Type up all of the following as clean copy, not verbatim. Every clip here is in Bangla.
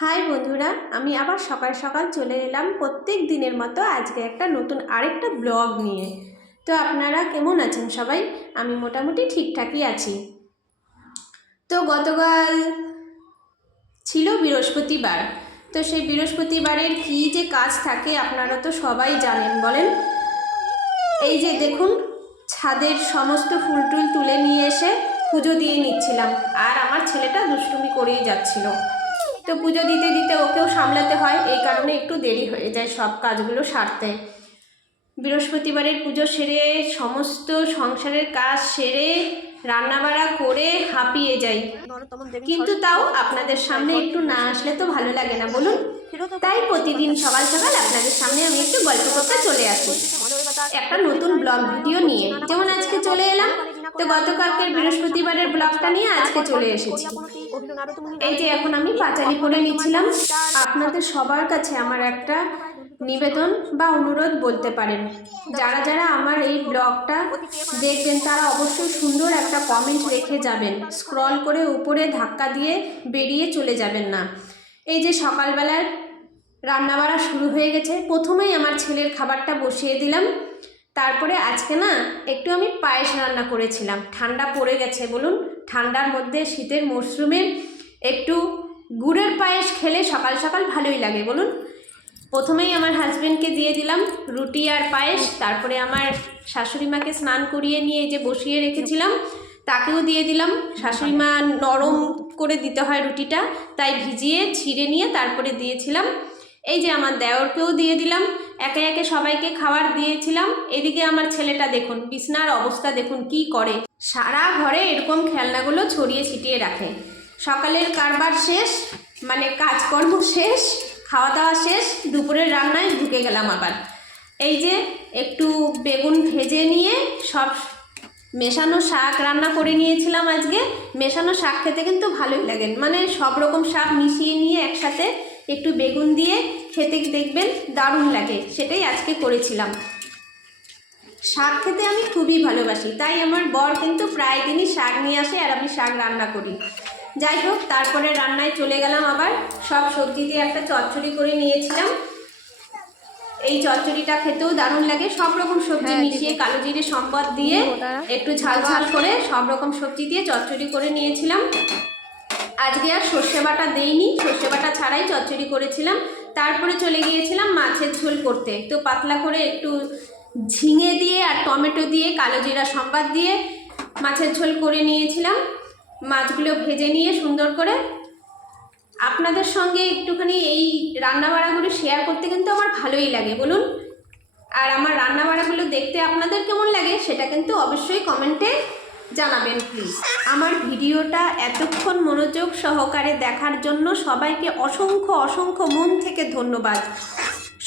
হাই বন্ধুরা, আমি আবার সকাল সকাল চলে এলাম প্রত্যেক দিনের মতো আজকে একটা নতুন আরেকটা ব্লগ নিয়ে। তো আপনারা কেমন আছেন সবাই? আমি মোটামুটি ঠিকঠাকই আছি। তো গতকাল ছিল বৃহস্পতিবার। তো সেই বৃহস্পতিবারের কী যে কাজ থাকে আপনারা তো সবাই জানেন, বলেন। এই যে দেখুন, ছাদের সমস্ত ফুল টুল তুলে নিয়ে এসে পুজো দিয়ে নিচ্ছিলাম, আর আমার ছেলেটা দুষ্টুমি করেই যাচ্ছিল। তো পুজো দিতে দিতে ওকেও সামলাতে হয়, এই কারণে একটু দেরি হয়ে যায় সব কাজগুলো সারতে। বৃহস্পতিবারের পুজো সেরে সমস্ত সংসারের কাজ সেরে রান্নাবাড়া করে হাঁপিয়ে যাই, কিন্তু তাও আপনাদের সামনে একটু না আসলে তো ভালো লাগে না, বলুন। তাই প্রতিদিন সকাল সকাল আপনাদের সামনে আমি একটু গল্প করতে চলে আসি একটা নতুন ব্লগ ভিডিও নিয়ে। যেমন আজকে চলে এলাম, তো গতকালকের বৃহস্পতিবারের ব্লগটা নিয়ে আজকে চলে এসেছি। এই যে এখন আমি পাঁচালি পরে নিচ্ছিলাম। আপনাদের সবার কাছে আমার একটা নিবেদন বা অনুরোধ বলতে পারেন, যারা যারা আমার এই ব্লগটা দেখবেন তারা অবশ্যই সুন্দর একটা কমেন্ট রেখে যাবেন, স্ক্রল করে উপরে ধাক্কা দিয়ে বেরিয়ে চলে যাবেন না। এই যে সকালবেলার রান্নাবাড়া শুরু হয়ে গেছে, প্রথমেই আমার ছেলের খাবারটা বসিয়ে দিলাম। তারপরে আজকে না একটু আমি পায়েস রান্না করেছিলাম, ঠান্ডা পড়ে গেছে বলুন, ঠান্ডার মধ্যে শীতের মরশুমে একটু গুড়ের পায়েস খেলে সকাল সকাল ভালোই লাগে বলুন। প্রথমেই আমার হাজব্যান্ডকে দিয়ে দিলাম রুটি আর পায়েস, তারপরে আমার শাশুড়ি মাকে স্নান করিয়ে নিয়ে যে বসিয়ে রেখেছিলাম তাকেও দিয়ে দিলাম। শাশুড়ি মা নরম করে দিতে হয় রুটিটা, তাই ভিজিয়ে ছিঁড়ে নিয়ে তারপরে দিয়েছিলাম। এই যে আমার দেওরকেও দিয়ে দিলাম, একে একে সবাইকে খাবার দিয়েছিলাম। এদিকে আমার ছেলেটা দেখুন, বিছনার অবস্থা দেখুন কি করে, সারা ঘরে এরকম খেলনাগুলো ছড়িয়ে ছিটিয়ে রাখে। সকালের কারবার শেষ, মানে কাজকর্ম শেষ, খাওয়া দাওয়া শেষ, দুপুরের রান্নায় ঢুকে গেলাম আবার। এই যে একটু বেগুন ভেজে নিয়ে সব মেশানো শাক রান্না করে নিয়েছিলাম আজকে। মেশানো শাক খেতে কিন্তু ভালোই লাগে, মানে সব রকম শাক মিশিয়ে নিয়ে একসাথে একটু বেগুন দিয়ে খেতে দেখবেন দারুণ লাগে, সেটাই আজকে করেছিলাম। শাক খেতে আমি খুবই ভালোবাসি, তাই আমার বর কিন্তু প্রায় দিনই শাক নিয়ে আসে আর আমি শাক রান্না করি। যাই হোক, তারপরে রান্নায় চলে গেলাম আবার। সব সবজি দিয়ে একটা চচ্চড়ি করে নিয়েছিলাম। এই চচ্চড়িটা খেতেও দারুণ লাগে, সব রকম সবজি মিশিয়ে কালো জিরে সম্বাদ দিয়ে একটু ঝাল ঝাল করে সব রকম সবজি দিয়ে চচ্চড়ি করে নিয়েছিলাম। আজকে আর সর্ষে বাটা দেইনি, সর্ষে বাটা ছাড়াই চচ্চড়ি করেছিলাম। তারপরে চলে গিয়েছিলাম মাছের ঝোল করতে, তো পাতলা করে একটু ঝিঙে দিয়ে আর টমেটো দিয়ে কালো জিরা সম্বাদ দিয়ে মাছের ঝোল করে নিয়েছিলাম। মাছগুলো ভেজে নিয়ে সুন্দর করে আপনাদের সঙ্গে একটুখানি এই রান্নাবাড়াগুলো শেয়ার করতে কিন্তু আমার ভালোই লাগে বলুন। আর আমার রান্নাবাড়াগুলো দেখতে আপনাদের কেমন লাগে সেটা কিন্তু অবশ্যই কমেন্টে জানাবেন প্লিজ। আমার ভিডিওটা এতক্ষণ মনোযোগ সহকারে দেখার জন্য সবাইকে অসংখ্য অসংখ্য মন থেকে ধন্যবাদ।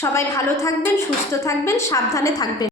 সবাই ভালো থাকবেন, সুস্থ থাকবেন, সাবধানে থাকবেন।